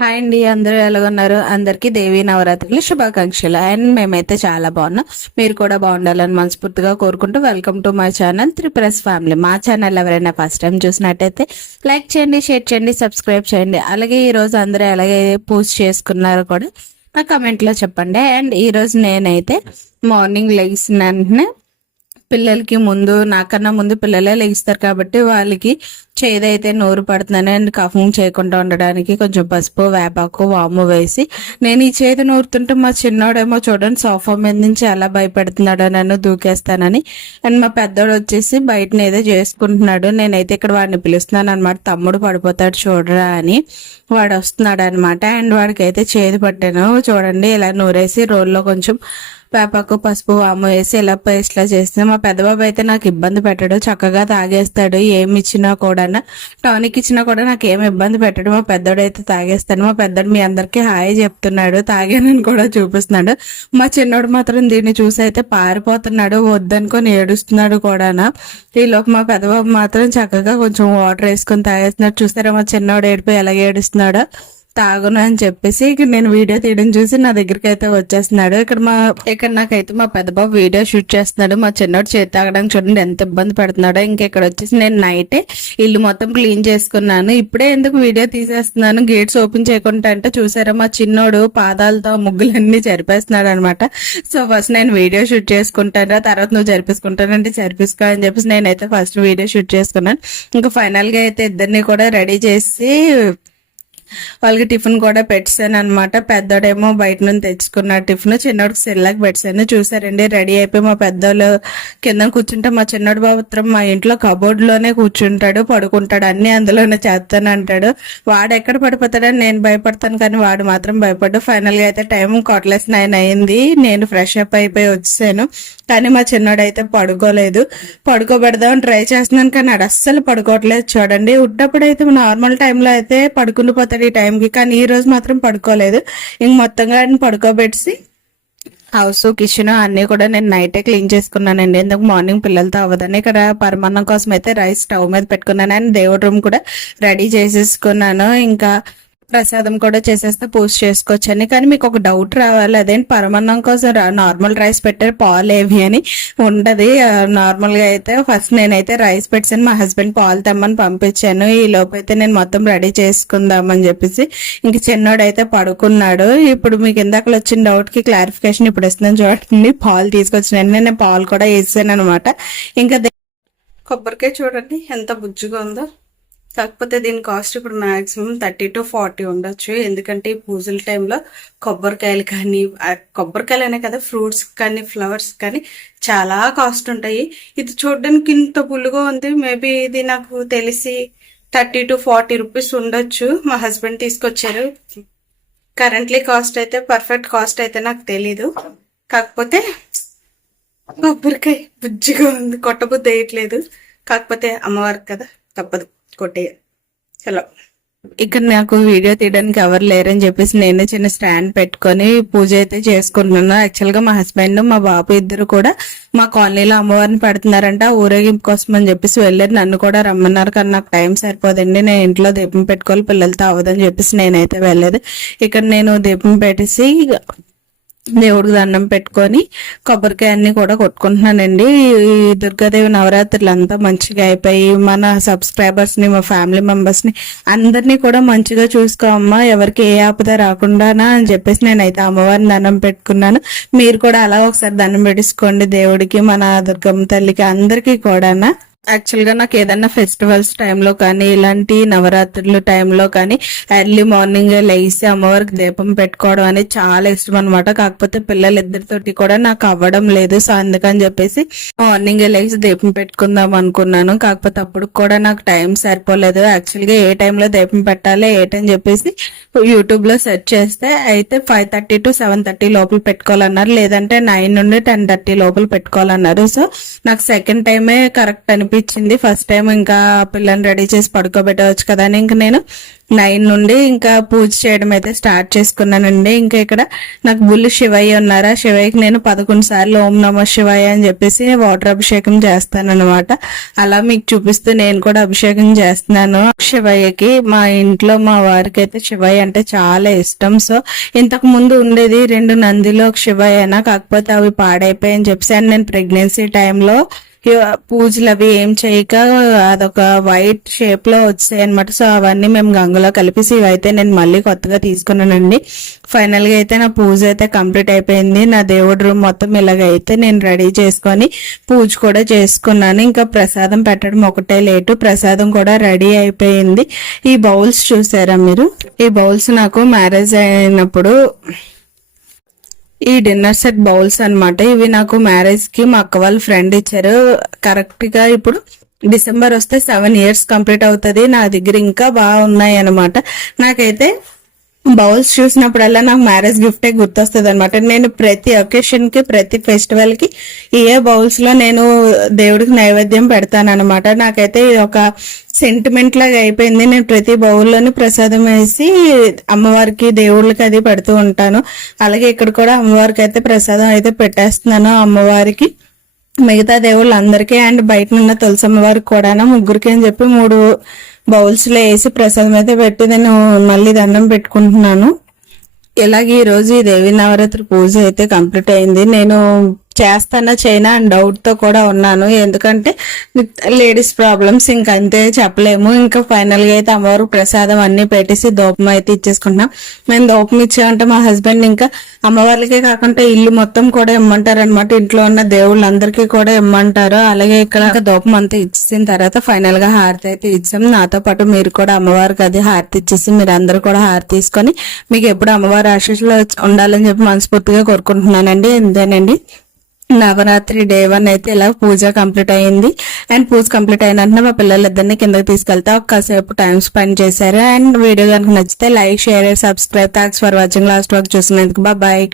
Hi అండి అందరూ ఎలాగున్నారు అందరికీ దేవీ నవరాత్రులు శుభాకాంక్షలు. అండ్ మేమైతే చాలా బాగున్నాం. మీరు కూడా బాగుండాలని మనస్ఫూర్తిగా కోరుకుంటూ వెల్కమ్ టు మై ఛానల్ త్రిప్రస్ ఫ్యామిలీ మా ఛానల్ ఎవరైనా ఫస్ట్ టైం చూసినట్టయితే లైక్ చేయండి షేర్ చేయండి సబ్స్క్రైబ్ చేయండి. అలాగే ఈరోజు అందరూ ఎలాగే పూజ చేసుకున్నారో కూడా నా కమెంట్లో చెప్పండి. అండ్ ఈరోజు నేనైతే మార్నింగ్ లెగిసిన వెంటనే పిల్లలకి ముందు నాకన్నా ముందు పిల్లలే లెగిస్తారు కాబట్టి వాళ్ళకి చేదైతే నోరు పడుతుందని అండ్ కఫం చేయకుండా ఉండడానికి కొంచెం పసుపు వేపాకు వాము వేసి నేను ఈ చేతి నూరుతుంటే మా చిన్నోడేమో చూడండి సోఫా మీద నుంచి ఎలా భయపెడుతున్నాడో నన్ను దూకేస్తానని. అండ్ మా పెద్దోడు వచ్చేసి బయటని ఏదో చేసుకుంటున్నాడు. నేనైతే ఇక్కడ వాడిని పిలుస్తున్నాను అనమాట తమ్ముడు పడిపోతాడు చూడరా అని. వాడు వస్తున్నాడు అనమాట అండ్ వాడికి అయితే చేతి పట్టాను. చూడండి ఇలా నూరేసి రోల్లో కొంచెం వేపాకు పసుపు వాము వేసి ఇలా పేస్ట్లా చేస్తుంది. మా పెద్దబాబు అయితే నాకు ఇబ్బంది పెట్టడు. చక్కగా తాగేస్తాడు. ఏమి ఇచ్చినా కూడా టానిక్ ఇచ్చినా కూడా నాకు ఏమి ఇబ్బంది పెట్టడు. మా పెద్దోడు అయితే తాగేస్తాడు. మా పెద్దోడు మీ అందరికీ హాయ్ చెప్తున్నాడు. తాగానని కూడా చూపిస్తున్నాడు. మా చిన్నోడు మాత్రం దీన్ని చూసి అయితే పారిపోతున్నాడు. వద్దనుకొని ఏడుస్తున్నాడు కూడా ఈలోపు మా పెద్దబాబు మాత్రం చక్కగా కొంచెం వాటర్ వేసుకొని తాగేస్తున్నాడు. చూస్తారా మా చిన్నోడు ఏడిపోయి ఎలాగ ఏడుస్తున్నాడో. తాగును అని చెప్పేసి ఇక్కడ నేను వీడియో తీయడం చూసి నా దగ్గరికి అయితే వచ్చేస్తున్నాడు. ఇక్కడ మా ఇక్కడ నాకైతే మా పెద్ద బాబు వీడియో షూట్ చేస్తున్నాడు. మా చిన్నోడు చేతి తాగడానికి చూడండి ఎంత ఇబ్బంది పడుతున్నాడో. ఇంకా ఇక్కడ వచ్చేసి నేను నైటే ఇల్లు మొత్తం క్లీన్ చేసుకున్నాను. ఇప్పుడే ఎందుకు వీడియో తీసేస్తున్నాను? గేట్స్ ఓపెన్ చేయకుండా అంటే చూసారా? మా చిన్నోడు పాదాలతో ముగ్గులన్నీ జరిపేస్తున్నాడు అనమాట సో ఫస్ట్ నేను వీడియో షూట్ చేసుకుంటాను? తర్వాత నువ్వు జరిపేసుకుంటానంటే జరిపేసుకో అని చెప్పేసి నేనైతే ఫస్ట్ వీడియో షూట్ చేసుకున్నాను. ఇంకా ఫైనల్గా అయితే ఇద్దరిని కూడా రెడీ చేసి వాళ్ళకి టిఫిన్ కూడా పెట్టాను అనమాట పెద్దోడేమో బయట నుంచి తెచ్చుకున్న టిఫిన్. చిన్నోడికి సెల్లాకి పెట్టాను. చూసారండి రెడీ అయిపోయి మా పెద్దోళ్ళు కింద కూర్చుంటే మా చిన్నోడు బాబుత్రం మా ఇంట్లో కబోర్డ్లోనే కూర్చుంటాడు పడుకుంటాడు అన్ని అందులోనే చేస్తాను అంటాడు. వాడు ఎక్కడ పడిపోతాడని నేను భయపడతాను కానీ వాడు మాత్రం భయపడ్డు. ఫైనల్గా అయితే టైం కొట్లెస్ నైన్ అయింది. నేను ఫ్రెష్ అప్ అయిపోయి వచ్చాను. కానీ మా చిన్నోడు అయితే పడుకోలేదు. పడుకోబెడదామని ట్రై చేస్తున్నాను కానీ ఆడు అస్సలు పడుకోవట్లేదు చూడండి. ఉన్నప్పుడు అయితే నార్మల్ టైంలో అయితే పడుకుని పోతాడు ఈ టైంకి కానీ ఈ రోజు మాత్రం పడుకోలేదు. ఇంక మొత్తంగా ఆయన పడుకోబెట్టి హౌస్ కిచెన్ అన్నీ కూడా నేను నైటే క్లీన్ చేసుకున్నానండి. ఎందుకు మార్నింగ్ పిల్లలతో అవ్వదని ఇక్కడ పరమాన్నం కోసం అయితే రైస్ స్టవ్ మీద పెట్టుకున్నాను. అండ్ దేవుడి రూమ్ కూడా రెడీ చేసేసుకున్నాను. ఇంకా ప్రసాదం కూడా చేసేస్తే పూజ చేసుకోవచ్చు అని కానీ మీకు ఒక డౌట్ రావాలి. అదేంటి? పరమాన్నం కోసం నార్మల్ రైస్ పెట్టారు. పాలు ఏవి అని ఉండదు నార్మల్గా అయితే ఫస్ట్ నేనైతే రైస్ పెట్టాను. మా హస్బెండ్ పాలు తెమ్మని పంపించాను. ఈ లోపైతే అయితే నేను మొత్తం రెడీ చేసుకుందామని చెప్పేసి ఇంక చిన్నోడైతే పడుకున్నాడు. ఇప్పుడు మీకు ఇందాకలు వచ్చిన డౌట్కి క్లారిఫికేషన్ ఇప్పుడు ఇస్తున్నాను చూడండి. పాలు తీసుకొచ్చిన నేను పాలు కూడా వేసాను అనమాట ఇంకా దే- కొబ్బరికాయ చూడండి. ఎంత బుజ్జిగా ఉందో. కాకపోతే దీని కాస్ట్ ఇప్పుడు మాక్సిమం థర్టీ టు ఫార్టీ ఉండొచ్చు. ఎందుకంటే ఈ పూజల టైంలో కొబ్బరికాయలు కానీ కొబ్బరికాయలు అనే కదా ఫ్రూట్స్ కానీ ఫ్లవర్స్ కానీ చాలా కాస్ట్ ఉంటాయి. ఇది చూడడానికి ఇంత పుల్లుగా ఉంది. మేబీ ఇది నాకు తెలిసి థర్టీ టు ఫార్టీ రూపీస్ ఉండొచ్చు. మా హస్బెండ్ తీసుకొచ్చారు. కరెంట్లీ కాస్ట్ అయితే పర్ఫెక్ట్ కాస్ట్ అయితే నాకు తెలీదు. కాకపోతే కొబ్బరికాయ బుజ్జిగా ఉంది. కొట్టబుద్ధి వేయట్లేదు కాకపోతే అమ్మవారు కదా తప్పదు. కొట్టేయ చలో. ఇక్కడ నాకు వీడియో తీయడానికి ఎవరు లేరని చెప్పేసి నేనే చిన్న స్టాండ్ పెట్టుకొని పూజ అయితే చేసుకుంటున్నాను. యాక్చువల్గా మా హస్బెండ్ మా బాబు ఇద్దరు కూడా మా కాలనీలో అమ్మవారిని పెడుతున్నారంట. ఆ ఊరేగింపు కోసం అని చెప్పేసి వెళ్ళారు. నన్ను కూడా రమ్మన్నారు. కానీ నాకు టైం సరిపోదండి. నేను ఇంట్లో దీపం పెట్టుకోవాలి పిల్లలతో అవ్వదని చెప్పేసి నేనైతే వెళ్ళలేదు. ఇక్కడ నేను దీపం పెట్టేసి దేవుడికి దండం పెట్టుకొని కొబ్బరికాయ అన్ని కూడా కొట్టుకుంటున్నానండి. ఈ దుర్గాదేవి నవరాత్రులు అంతా మంచిగా అయిపోయి మన సబ్స్క్రైబర్స్ని మా ఫ్యామిలీ మెంబర్స్ని అందరినీ కూడా మంచిగా చూసుకోమ్మా ఎవరికి ఏ ఆపద రాకుండానా అని చెప్పేసి నేనైతే అమ్మవారిని దండం పెట్టుకున్నాను. మీరు కూడా అలా ఒకసారి దండం పెట్టించుకోండి దేవుడికి మన దుర్గమ్మ తల్లికి అందరికీ కూడానా. యాక్చువల్గా నాకు ఏదన్నా ఫెస్టివల్స్ టైంలో కానీ ఇలాంటి నవరాత్రుల టైంలో కానీ ఎర్లీ మార్నింగ్ లేచి అమ్మవారికి దీపం పెట్టుకోవడం అనేది చాలా ఇష్టం అనమాట కాకపోతే పిల్లలు ఇద్దరితోటి కూడా నాకు అవ్వడం లేదు. సో అందుకని చెప్పేసి మార్నింగ్ లేచి దీపం పెట్టుకుందాం అనుకున్నాను. కాకపోతే అప్పుడు కూడా నాకు టైం సరిపోలేదు. యాక్చువల్గా ఏ టైంలో దీపం పెట్టాలి ఏటని చెప్పేసి యూట్యూబ్లో సెర్చ్ చేస్తే అయితే five thirty to seven thirty లోపల పెట్టుకోవాలన్నారు. లేదంటే నైన్ నుండి టెన్ థర్టీ లోపల పెట్టుకోవాలన్నారు. సో నాకు సెకండ్ టైమే కరెక్ట్ అనిపించింది అనిపించింది ఫస్ట్ టైం ఇంకా పిల్లని రెడీ చేసి పడుకోబెట్టవచ్చు కదా అని ఇంకా నేను నైన్ నుండి ఇంకా పూజ చేయడం అయితే స్టార్ట్ చేసుకున్నానండి. ఇంకా ఇక్కడ నాకు బుల్లి శివయ్య ఉన్నారా? శివయ్యకి నేను పదకొండు సార్లు ఓం నమ శివయ్య అని చెప్పేసి వాటర్ అభిషేకం చేస్తాను అనమాట అలా మీకు చూపిస్తూ నేను కూడా అభిషేకం చేస్తున్నాను. శివయ్యకి మా ఇంట్లో మా వారికి అయితే శివయ్య అంటే చాలా ఇష్టం. సో ఇంతకు ముందు ఉండేది రెండు నందిలో ఒక శివయ్యనా? కాకపోతే అవి పాడైపోయాయని చెప్పేసి అండ్ నేను ప్రెగ్నెన్సీ టైంలో పూజలు అవి ఏం చేయక అదొక వైట్ షేప్లో వచ్చాయి అనమాట సో అవన్నీ మేము గంగలో కలిపేసి ఇవైతే నేను మళ్ళీ కొత్తగా తీసుకున్నానండి. ఫైనల్గా అయితే నా పూజ అయితే కంప్లీట్ అయిపోయింది. నా దేవుడి రూమ్ మొత్తం ఇలాగైతే నేను రెడీ చేసుకొని పూజ కూడా చేసుకున్నాను. ఇంకా ప్రసాదం పెట్టడం ఒకటే లేటు. ప్రసాదం కూడా రెడీ అయిపోయింది. ఈ బౌల్స్ చూసారా మీరు? ఈ బౌల్స్ నాకు మ్యారేజ్ అయినప్పుడు ఈ డిన్నర్ సెట్ బౌల్స్ అన్నమాట. ఇవి నాకు మ్యారేజ్కి మా అక్క వాళ్ళ ఫ్రెండ్ ఇచ్చారు. కరెక్ట్గా ఇప్పుడు డిసెంబర్ వస్తే సెవెన్ ఇయర్స్ కంప్లీట్ అవుతుంది. నా దగ్గర ఇంకా బాగా ఉన్నాయి అనమాట నాకైతే బౌల్స్ చూసినప్పుడల్లా నాకు మ్యారేజ్ గిఫ్టే గుర్తొస్తుంది అనమాట నేను ప్రతి ఒకేషన్కి ప్రతి ఫెస్టివల్కి ఏ బౌల్స్లో నేను దేవుడికి నైవేద్యం పెడతాను అనమాట నాకైతే ఇది ఒక సెంటిమెంట్ లాగా అయిపోయింది. నేను ప్రతి బౌల్లోని ప్రసాదం వేసి అమ్మవారికి దేవుళ్ళకి అది పెడుతూ ఉంటాను. అలాగే ఇక్కడ కూడా అమ్మవారికి అయితే ప్రసాదం అయితే పెట్టేస్తున్నాను అమ్మవారికి. మిగతా దేవుళ్ళందరికీ అండ్ బయట ఉన్న తులసమ్మ వారికి కూడా ముగ్గురికి అని చెప్పి మూడు బౌల్స్లో వేసి ప్రసాదం అయితే పెట్టి నేను మళ్ళీ దండం పెట్టుకుంటున్నాను. ఇలాగే ఈరోజు ఈ దేవి నవరాత్రి పూజ అయితే కంప్లీట్ అయింది. నేను చేస్తానా చైనా అని డౌట్తో కూడా ఉన్నాను. ఎందుకంటే లేడీస్ ప్రాబ్లమ్స్ ఇంకంతే అంతే చెప్పలేము. ఇంకా ఫైనల్గా అయితే అమ్మవారు ప్రసాదం అన్ని పెట్టేసి దూపం అయితే ఇచ్చేసుకుంటున్నాం. మేము దూపం ఇచ్చామంటే మా హస్బెండ్ ఇంకా అమ్మవార్లకే కాకుండా ఇల్లు మొత్తం కూడా ఇమ్మంటారు అనమాట ఇంట్లో ఉన్న దేవుళ్ళందరికీ కూడా ఇమ్మంటారు. అలాగే ఇక్కడ దూపం అంతా ఇచ్చేసిన తర్వాత ఫైనల్గా హారతి అయితే ఇచ్చాం. నాతో పాటు మీరు కూడా అమ్మవారికి అది హారతి ఇచ్చేసి మీరు అందరూ కూడా హారతి తీసుకొని మీకు ఎప్పుడు అమ్మవారి ఆశీస్సులో ఉండాలని చెప్పి మనస్ఫూర్తిగా కోరుకుంటున్నానండి. ఎంతేనండి నవరాత్రి డే వన్ అయితే ఇలా పూజ కంప్లీట్ అయింది అండ్ పూజ కంప్లీట్ అయిన వెంటనే మా పిల్లలిద్దరిని కిందకి తీసుకెళ్తే ఒక్కసేపు టైం స్పెండ్ చేశారు. అండ్ వీడియో కనుక నచ్చితే like share subscribe. Thanks for watching last work చూసినందుకు బాయ్